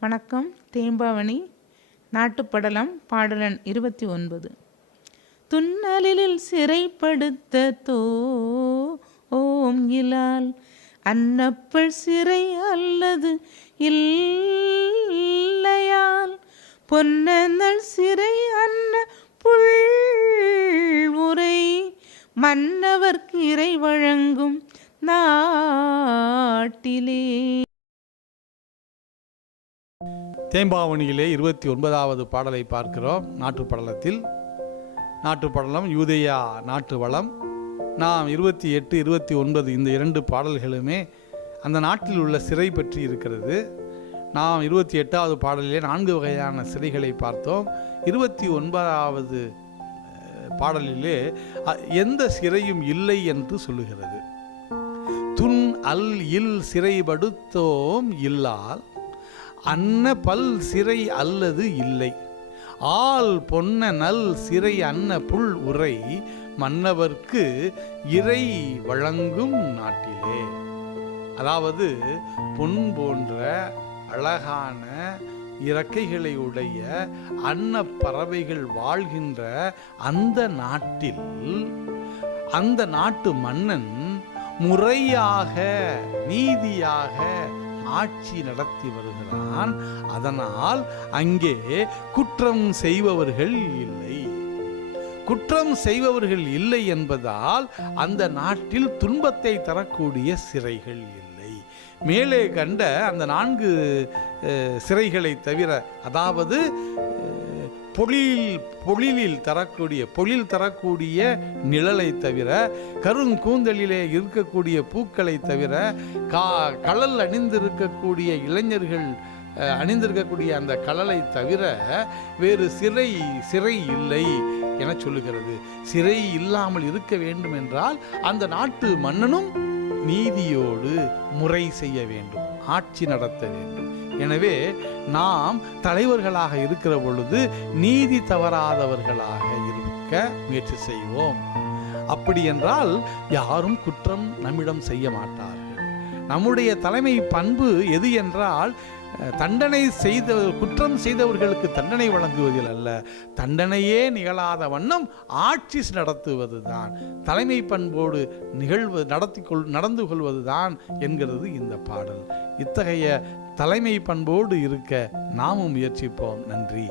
வணக்கம் தேம்பாவணி நாட்டுப்படலம் பாடலன் இருபத்தி ஒன்பது. துன்னலில் சிறைப்படுத்த தோ ஓம் இலால் அன்னப்பள் சிறை அல்லது இல்லையால் பொன்னல் சிறை அன்ன புல் உரை மன்னவர்க்கு இறை வழங்கும் நாட்டிலே. தேம்பாவணியிலே இருபத்தி ஒன்பதாவது பாடலை பார்க்கிறோம். நாட்டுப்படலத்தில். நாட்டுப்படலம் யூதையா நாட்டு வளம் நாம் இருபத்தி எட்டு இருபத்தி ஒன்பது இந்த இரண்டு பாடல்களுமே அந்த நாட்டில் உள்ள சிறை பற்றி இருக்கிறது. நாம் இருபத்தி எட்டாவது பாடலிலே நான்கு வகையான சிறைகளை பார்த்தோம். இருபத்தி ஒன்பதாவது பாடலிலே எந்த சிறையும் இல்லை என்று சொல்லுகிறது. துன் அல் இல் சிறைபடுத்தோம் இல்லால் அன்ன பல் சிறை அல்லது இல்லை. ஆள் பொன்ன நல் சிறை அன்ன புல் உரை மன்னவர்க்கு இறை வழங்கும் நாட்டிலே. அதாவது பொன் போன்ற அழகான இறக்கைகளை உடைய அன்ன பறவைகள் வாழ்கின்ற அந்த நாட்டில் அந்த நாட்டு மன்னன் முறையாக நீதியாக ஆட்சி நடத்தி வருகிறான். அதனால் அங்கே குற்றம் செய்பவர்கள் இல்லை. குற்றம் செய்பவர்கள் இல்லை என்பதால் அந்த நாட்டில் துன்பத்தை தரக்கூடிய சிறைகள் இல்லை. மேலே கண்ட அந்த நான்கு சிறைகளை தவிர அதாவது பொழில் பொழிலில் தரக்கூடிய பொழில் தரக்கூடிய நிழலை தவிர கருங்கூந்தலிலே இருக்கக்கூடிய பூக்களை தவிர கா கடல் அணிந்திருக்கக்கூடிய இளைஞர்கள் அணிந்திருக்கக்கூடிய அந்த கடலை தவிர வேறு சிறை சிறை இல்லை என சொல்லுகிறது. சிறை இல்லாமல் இருக்க வேண்டும் என்றால் அந்த நாட்டு மன்னனும் நீதியோடு முறை செய்ய வேண்டும் ஆட்சி நடத்த வேண்டும். எனவே நாம் தலைவர்களாக இருக்கிற பொழுது நீதி தவறாதவர்களாக இருக்க முயற்சி செய்வோம். அப்படி என்றால் யாரும் குற்றம் நம்மிடம் செய்ய மாட்டார்கள். நம்முடைய தலைமை பண்பு எது என்றால் தண்டனை செய்த குற்றம் செய்தவர்களுக்கு தண்டனை வழங்குவதில் அல்ல. தண்டனையே நிகழாத வண்ணம் ஆட்சி நடத்துவது தான் தலைமை பண்போடு நிகழ்வு நடத்தி கொள் நடந்து கொள்வது தான் என்கிறது இந்த பாடல். இத்தகைய தலைமை பண்போடு இருக்க நாமும் முயற்சிப்போம். நன்றி.